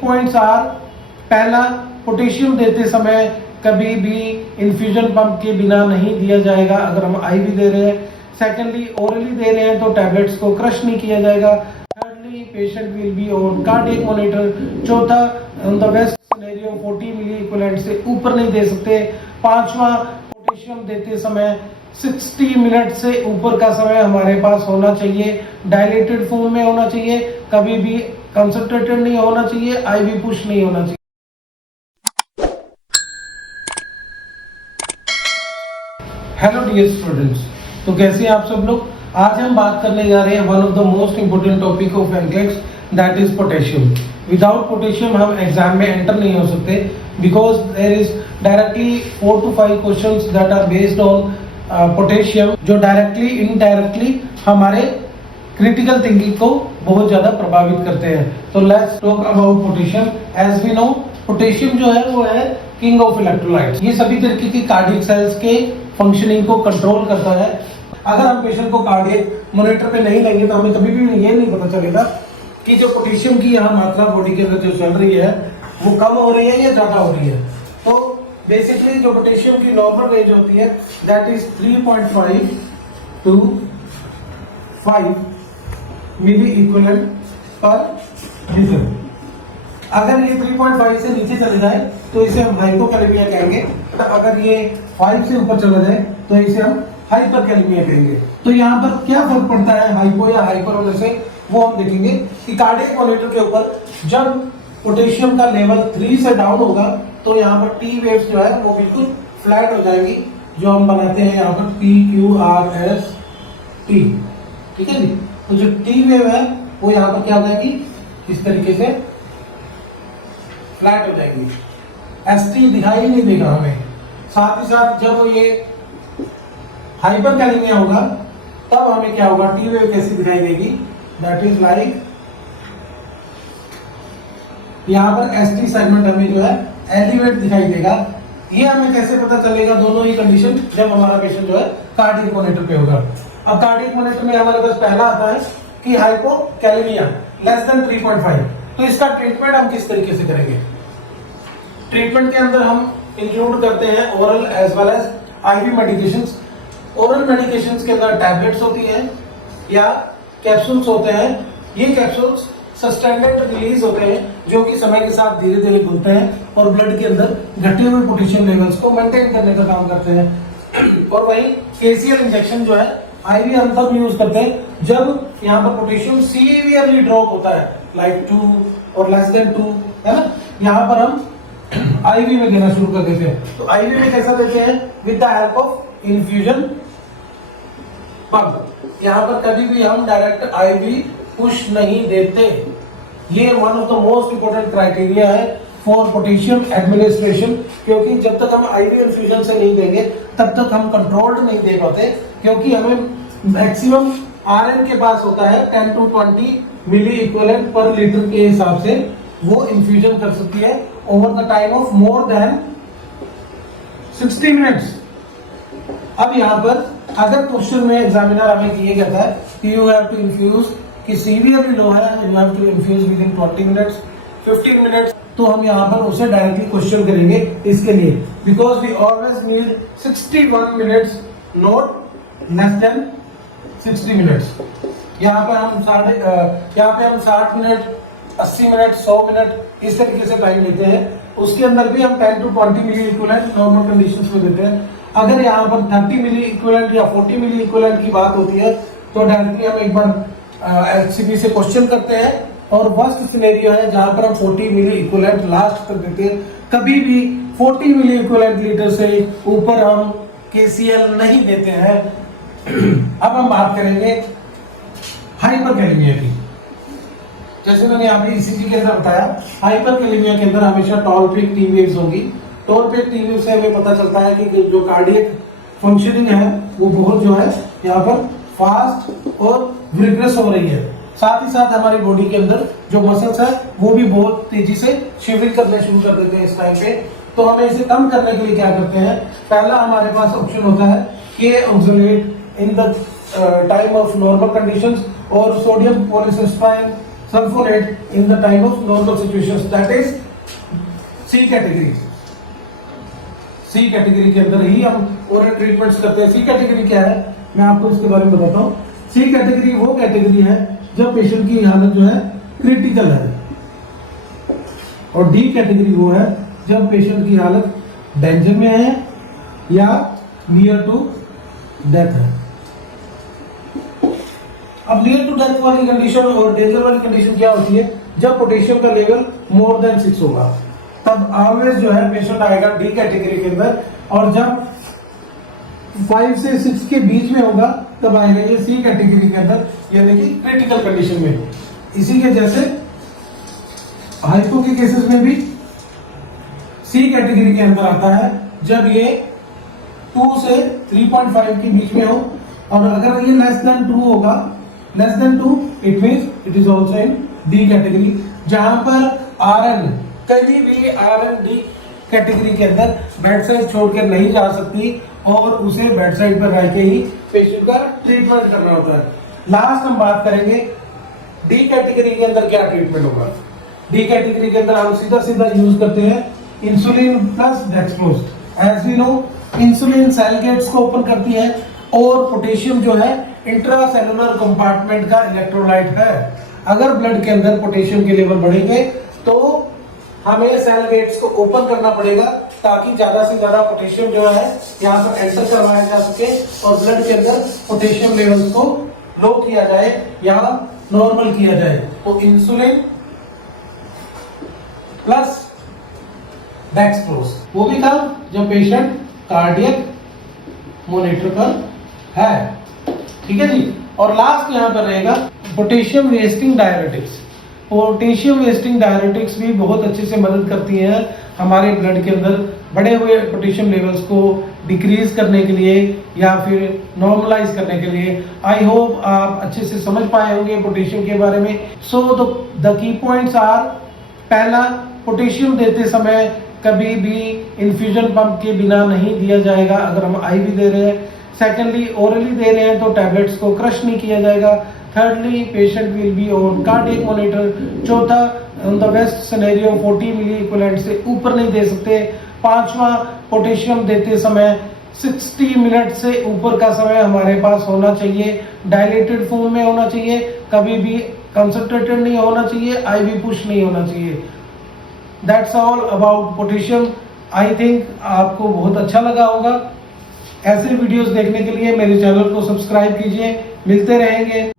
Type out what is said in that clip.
Points are, पहला, potassium देते समय कभी भी इन्फ्यूजन पंप के बिना नहीं दिया जाएगा अगर हम आईवी दे रहे हैं। सेकेंडली, ओरली दे रहे हैं तो टैबलेट्स को क्रश नहीं किया जाएगा। Thirdly, patient will be on cardiac monitor. चौथा, in the best scenario 40 milliequivalent से ऊपर नहीं दे सकते। पांचवा, पोटेशियम देते समय 60 मिनट से ऊपर का समय हमारे पास होना चाहिए, डायलेटेड फॉर्म में होना चाहिए, कभी भी कंसंट्रेटेड नहीं होना चाहिए, आईवी पुश नहीं होना चाहिए। हेलो डियर स्टूडेंट्स, तो कैसे हैं आप सब लोग। आज हम बात करने जा रहे हैं one of the most important topic of NCLEX, that is potassium. Without potassium हम एग्जाम में एंटर नहीं हो सकते, because there is directly 4 to 5 questions that are based on potassium, जो डायरेक्टली इनडायरेक्टली हमारे क्रिटिकल थिंकिंग को बहुत ज्यादा प्रभावित करते हैं। तो let's talk about potassium. As we know, potassium जो है वो है किंग ऑफ इलेक्ट्रोलाइट्स। ये सभी तरीके की कार्डियक सेल्स के फंक्शनिंग को कंट्रोल करता है। अगर हम पेशेंट को कार्डियक मॉनिटर पे नहीं लेंगे तो हमें कभी भी ये नहीं पता चलेगा कि जो पोटेशियम की यहाँ मात्रा बॉडी के अंदर जो चल रही है वो कम हो रही है या ज्यादा हो रही है। तो बेसिकली जो पोटेशियम की नॉर्मल रेंज होती है that is 3.5 to 5 milliequivalent per litre. अगर ये 3.5 से नीचे चले जाए तो इसे हम हाइपोकैलेमिया कहेंगे, तो अगर ये 5 से ऊपर चला जाए तो इसे हम हाइपरकैलेमिया कहेंगे। तो यहाँ पर क्या फर्क पड़ता है हाइपो या हाइपर होने से, वो हम देखेंगे कि कार्डियक मॉनिटर के ऊपर जब पोटेशियम का लेवल 3 से डाउन होगा तो यहाँ पर टी वेव्स जो है वो बिल्कुल फ्लैट हो जाएंगी, जो हम बनाते हैं यहाँ पर PQRS T, ठीक है जी। तो जो टी वेव है वो यहाँ पर क्या हो जाएगी, इस तरीके से फ्लैट हो जाएगी, ST दिखाई नहीं देगा हमें। साथ ही साथ जब ये हाइपरकैलेमिया होगा तब हमें क्या होगा, टी वेव कैसी दिखाई देगी, दैट इज लाइक यहाँ पर ST सेगमेंट हमें जो है एलिवेट दिखाई देगा। ये हमें कैसे पता चलेगा, दोनों ही कंडीशन जब हमारा पेशेंट जो है कार्डियक मॉनिटर पे होगा। अब कार्डियक मॉनिटर में हमारे पास पहला आता है कि हाइपोकैलेमिया लेस देन 3.5। तो इसका ट्रीटमेंट हम किस तरीके से करेंगे। ट्रीटमेंट के अंदर हम इंक्लूड करते हैं oral as well as IV medications. Oral medications के अंदर टैबलेट्स होती हैं या कैप्सूल्स होते हैं। ये कैप्सूल्स सस्टेनेड रिलीज होते हैं जो कि समय के साथ धीरे धीरे घुलते हैं और ब्लड के अंदर घटे हुए पोटेशियम लेवल्स को मेंटेन करने का काम करते हैं। और वहीं केसीएल इंजेक्शन जो है आईवी हम तब यूज करते हैं जब यहाँ पर पोटेशियम सीवियरली ड्रॉप होता है, लाइक 2 और लेस देन 2, है ना। यहाँ पर हम आईवी में देना शुरू कर देते हैं। तो आईवी में कैसा देते हैं, with the help of infusion pump. यहाँ पर कभी भी हम डायरेक्ट आईवी पुश नहीं देते। ये one of the most important criteria है फॉर पोटेशियम एडमिनिस्ट्रेशन, क्योंकि जब तक हम आईवी इन्फ्यूजन से नहीं देंगे तब तक हम कंट्रोल्ड नहीं दे पाते, क्योंकि हमें मैक्सिमम आरएम के पास होता है 10 to 20 milliequivalent per litre के हिसाब से वो इन्फ्यूजन कर सकती है over the time of more than 60 minutes. अब यहाँ पर अगर क्वेश्चन में एग्जामिनर हमें ये कहता है कि यू हैव टू इन्फ्यूज, कि सीवियरली लो है, you have to infuse within 20 minutes 15 minutes, तो हम यहाँ पर उसे डायरेक्टली क्वेश्चन करेंगे इसके लिए, because we always need 61 minutes, not less than 60 minutes. यहाँ पर हम 60 मिनट, 80 मिनट, 100 मिनट इस तरीके से टाइम लेते हैं। उसके अंदर भी हम 10 to 20 milliequivalent normal conditions में देते हैं। अगर यहाँ पर 30 मिली इक्विवेलेंट या 40 मिली इक्विवेलेंट की बात होती है तो डायरेक्टली हम एक बार एचसीपी से क्वेश्चन करते हैं, और वर्स्ट सिनेरियो है जहां पर हम 40 मिली इक्विवेलेंट लास्ट कर देते हैं। कभी भी 40 मिली इक्विवेलेंट लीटर से ऊपर हम केसीएल नहीं देते हैं। अब हम बात करेंगे हाइपरकैलेमिया की। जैसे मैंने यहाँ पे ईसीजी के अंदर बताया, हाइपरकैलेमिया के अंदर हमेशा टॉल पीक टी वेव्स होगी। टॉल पीक टी वेव से हमें पता चलता है कि जो कार्डियक फंक्शनिंग है वो बहुत जो है यहाँ पर फास्ट और विग्रेस हो रही है। साथ ही साथ हमारी बॉडी के अंदर जो मसल्स है वो भी बहुत तेजी से शिवरिंग करने शुरू कर देते हैं इस टाइम पे। तो हमें इसे कम करने के लिए क्या करते हैं, पहला हमारे पास ऑप्शन होता है के oxalate in the time of normal conditions और sodium polystyrene sulfonate in the time of normal situations, that is C category. C category के अंदर ही हम ओरल ट्रीटमेंट्स करते हैं। सी कैटेगरी क्या है मैं आपको इसके बारे में बताता हूँ। सी कैटेगरी वो कैटेगरी है जब पेशेंट की हालत जो है क्रिटिकल है, और डी कैटेगरी वो है जब पेशेंट की हालत डेंजर में है या नियर टू डेथ है। अब नियर टू डेथ वाली कंडीशन और डेंजर वाली कंडीशन क्या होती है? जब पोटेशियम का लेवल मोर देन 6 होगा तब ऑलवेज जो है पेशेंट आएगा डी कैटेगरी के अंदर, और जब 5 से 6 के बीच में होगा तब आएगा ये सी कैटेगरी के अंदर, यानी कि क्रिटिकल कंडीशन में। इसी के जैसे हाइपो के केसेस में भी सी कैटेगरी के अंदर आता है जब ये 2 से 3.5 के बीच में हो, और अगर ये लेस देन 2 होगा, less than 2 it means it is also in D category, जहां पर आरएन कभी भी आरएन डी कैटेगरी के अंदर बेड साइड छोड़कर नहीं जा सकती और उसे बेड साइड पर रह के ही पेशेंट का ट्रीटमेंट करना होता है। लास्ट हम बात करेंगे डी कैटेगरी के अंदर क्या ट्रीटमेंट होगा। डी कैटेगरी के अंदर हम सीधा यूज करते हैं insulin plus dextrose. As we know insulin cell gates को ओपन करती है और पोटेशियम जो है इंट्रासेलुलर कंपार्टमेंट का इलेक्ट्रोलाइट है। अगर ब्लड के अंदर पोटेशियम के लेवल बढ़ेंगे तो हमें सेल गेट्स को ओपन करना पड़ेगा ताकि ज्यादा से ज्यादा पोटेशियम जो है यहाँ पर एंटर करवाया जा सके और ब्लड के अंदर पोटेशियम लेवल्स को लो किया जाए या नॉर्मल किया जाए। तो इंसुलिन प्लस डेक्सट्रोज, वो भी था जब पेशेंट कार्डियक मॉनिटर पर है। ठीक है जी। और लास्ट यहाँ पर रहेगा potassium wasting diuretics. Potassium wasting diuretics भी बहुत अच्छे से मदद करती हैं हमारे ब्लड के अंदर बढ़े हुए पोटेशियम लेवल्स को डिक्रीज करने के लिए या फिर नॉर्मलाइज करने के लिए। आई होप आप अच्छे से समझ पाए होंगे पोटेशियम के बारे में। So the key points are, पहला, पोटेशियम देते समय कभी भी इन्फ्यूजन पंप के बिना नहीं दिया जाएगा अगर हम आईवी दे रहे हैं। सेकेंडली, ओरली दे रहे हैं तो टैबलेट्स को क्रश नहीं किया जाएगा। Thirdly, patient will be on cardiac monitor. चौथा, in the best scenario 40 milliequivalent से ऊपर नहीं दे सकते। पांचवा, पोटेशियम देते समय 60 मिनट से ऊपर का समय हमारे पास होना चाहिए, डायलेटेड फॉर्म में होना चाहिए, कभी भी कंसंट्रेटेड नहीं होना चाहिए, आईवी पुश नहीं होना चाहिए। That's all about potassium. I think आपको बहुत अच्छा लगा होगा। ऐसे वीडियोस देखने के लिए मेरे चैनल को सब्सक्राइब कीजिए। मिलते रहेंगे।